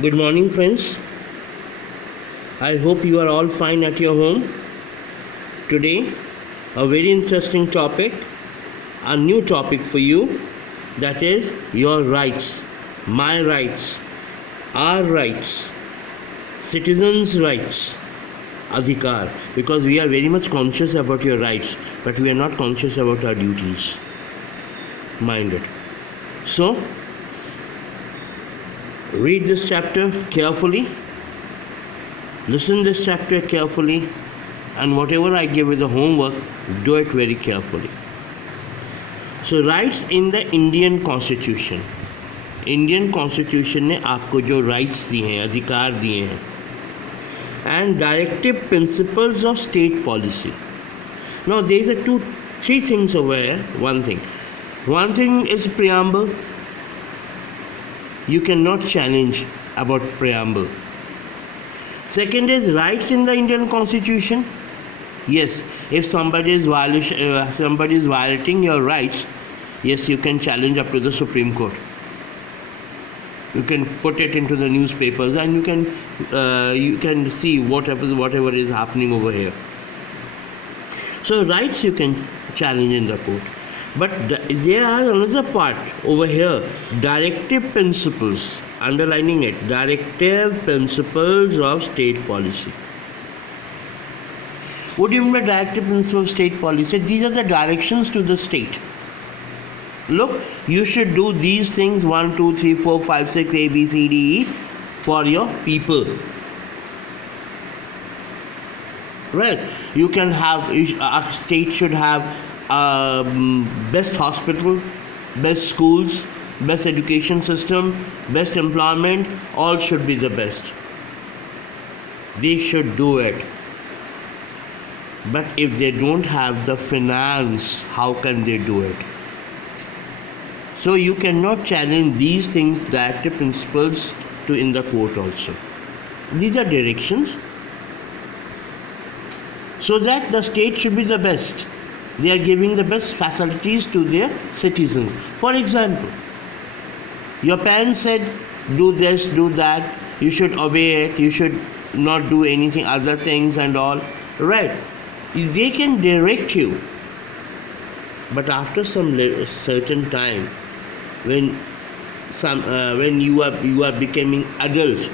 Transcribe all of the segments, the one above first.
Good morning, friends. I hope you are all fine at your home. Today, a very interesting topic, a new topic for you, that is your rights, my rights, our rights, citizens' rights, adhikar, because we are very much conscious about your rights, but we are not conscious about our duties. Mind it. So, read this chapter carefully, listen this chapter carefully, and whatever I give you the homework, do it very carefully. So rights in the Indian Constitution. Indian constitution ने आपको जो rights दिए हैं, अधिकार दिए हैं, and directive principles of state policy. Now there is three things over here. One thing is preamble. You cannot challenge about preamble. Second is rights in the Indian Constitution. Yes, if somebody is violating your rights, yes, you can challenge up to the Supreme Court. You can put it into the newspapers, and you can see whatever is happening over here. So rights you can challenge in the court. But there are another part over here, directive principles, underlining it, directive principles of state policy. What do you mean by directive principles of state policy? These are the directions to the state. Look, you should do these things 1, 2, 3, 4, 5, 6, A, B, C, D, E for your people. Right? You can have, a state should have best hospital, best schools, best education system, best employment, all should be the best. They should do it. But if they don't have the finance, how can they do it? So you cannot challenge these things, directive principles, in the court also. These are directions so that the state should be the best. They are giving the best facilities to their citizens. For example, your parents said, do this, do that, you should obey it, you should not do anything, other things and all. Right. They can direct you. But after some certain time, when you are becoming adult,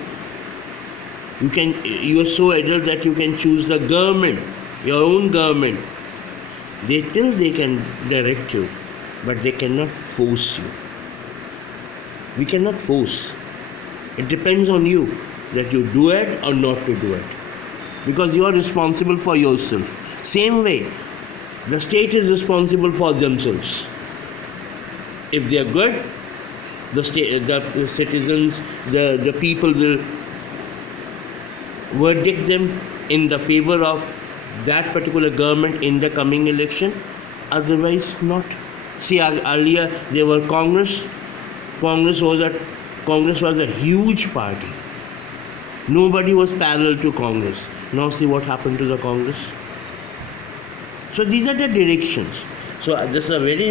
you are so adult that you can choose the government, your own government. They can direct you, but they cannot force you. We cannot force. It depends on you that you do it or not to do it, because you are responsible for yourself. Same way, the state is responsible for themselves. If they are good, the citizens, the people will verdict them in the favor of that particular government in the coming election. Otherwise not. See, earlier there were Congress was a huge party. Nobody was parallel to Congress. Now see what happened to the Congress. So these are the directions. So this is a very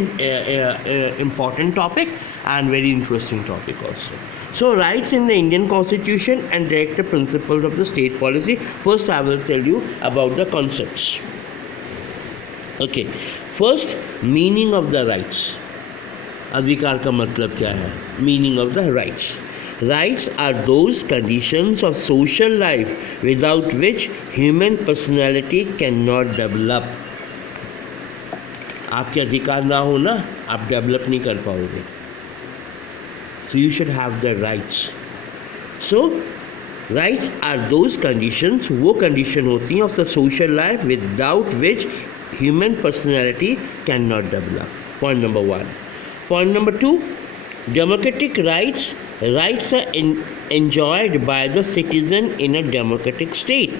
important topic and very interesting topic also. So rights in the Indian Constitution and directive principles of the state policy. First I will tell you about the concepts. Okay. First, meaning of the rights. अधिकार का मतलब क्या है? Meaning of the rights. Rights are those conditions of social life without which human personality cannot develop. आपके अधिकार ना हो ना, आप डेवलप नहीं कर पाओगे. So you should have the rights. So rights are those conditions, वो condition होती हैं of the social life without which human personality cannot develop. Point number 1. Point number 2, democratic rights. Rights are enjoyed by the citizen in a democratic state.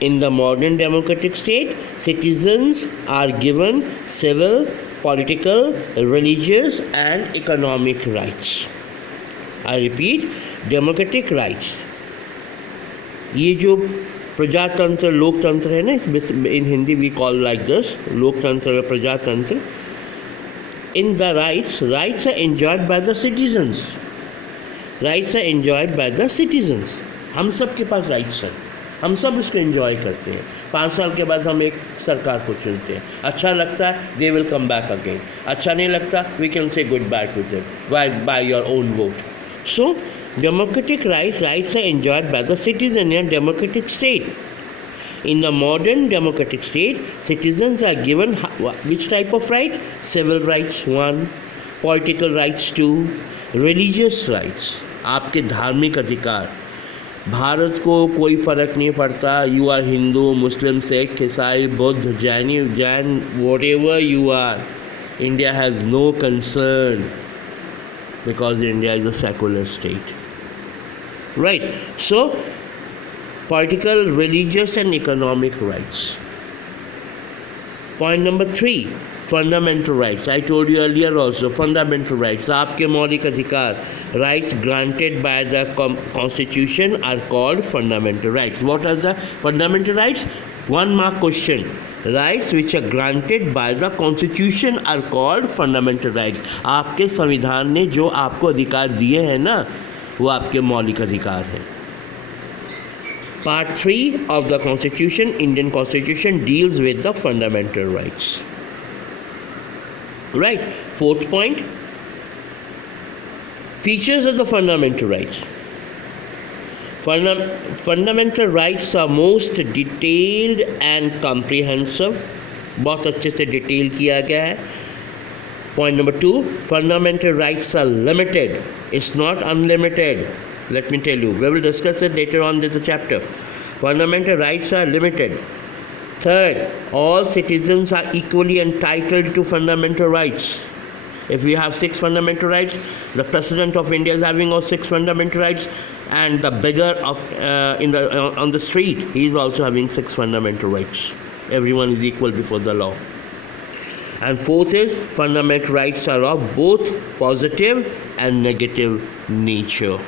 In the modern democratic state, citizens are given civil, political, religious and economic rights. I repeat, democratic rights. ये जो प्रजातंत्र लोकतंत्र है ना, in Hindi we call like this, लोकतंत्र or प्रजातंत्र. In the rights are enjoyed by the citizens. Rights are enjoyed by the citizens. हम सब के पास राइट्स हैं, हम सब उसको एंजॉय करते हैं. 5 साल के बाद हम एक सरकार को चुनते हैं. अच्छा लगता है, they will come back again. अच्छा नहीं लगता, we can say good bye to them by your own vote. So democratic rights are enjoyed by the citizen in a democratic state. In the modern democratic state, citizens are given which type of right? Civil rights 1, political rights 2, religious rights. आपके धार्मिक अधिकार. भारत को कोई फ़र्क नहीं पड़ता, you are Hindu, Muslim, Sikh, ईसाई, Buddh, Jain, whatever you are. India has no concern because India is a secular state. Right. So, political, religious and economic rights. Point number 3, fundamental rights. I told you earlier also, fundamental rights. आपके मौलिक अधिकार, rights granted by the constitution are called fundamental rights. What are the fundamental rights? 1 mark question. Rights which are granted by the constitution are called fundamental rights. आपके संविधान ने जो आपको अधिकार दिए हैं ना, वो आपके मौलिक अधिकार हैं. Part 3 of the Constitution, Indian Constitution, deals with the fundamental rights. Right. 4th point, features of the fundamental rights. Fundamental rights are most detailed and comprehensive. बहुत अच्छे से डिटेल किया गया है. Point number 2, fundamental rights are limited. It's not unlimited. Let me tell you, we will discuss it later on in the chapter. Fundamental rights are limited. 3rd, all citizens are equally entitled to fundamental rights. If we have 6 fundamental rights, the President of India is having all 6 fundamental rights, and the beggar on the street, he is also having 6 fundamental rights. Everyone is equal before the law. And 4th is, fundamental rights are of both positive and negative nature.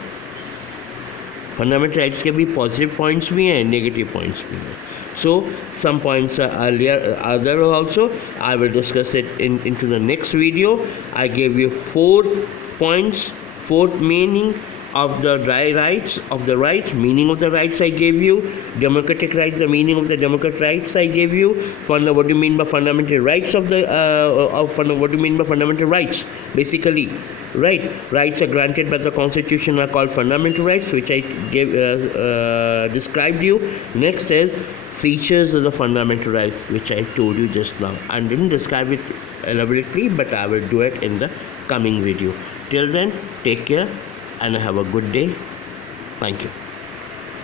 Fundamental rights के भी positive points भी हैं, negative points भी हैं. So some points are are there also. I will discuss it into the next video. I gave you 4 points, 4 meaning of the rights, meaning of the rights I gave you. Democratic rights, the meaning of the democratic rights I gave you. What do you mean by fundamental rights what do you mean by fundamental rights? Basically, right, rights are granted by the constitution are called fundamental rights, which I described you. Next is features of the fundamental rights, which I told you just now. I didn't describe it elaborately, but I will do it in the coming video. Till then, take care and have a good day. Thank you.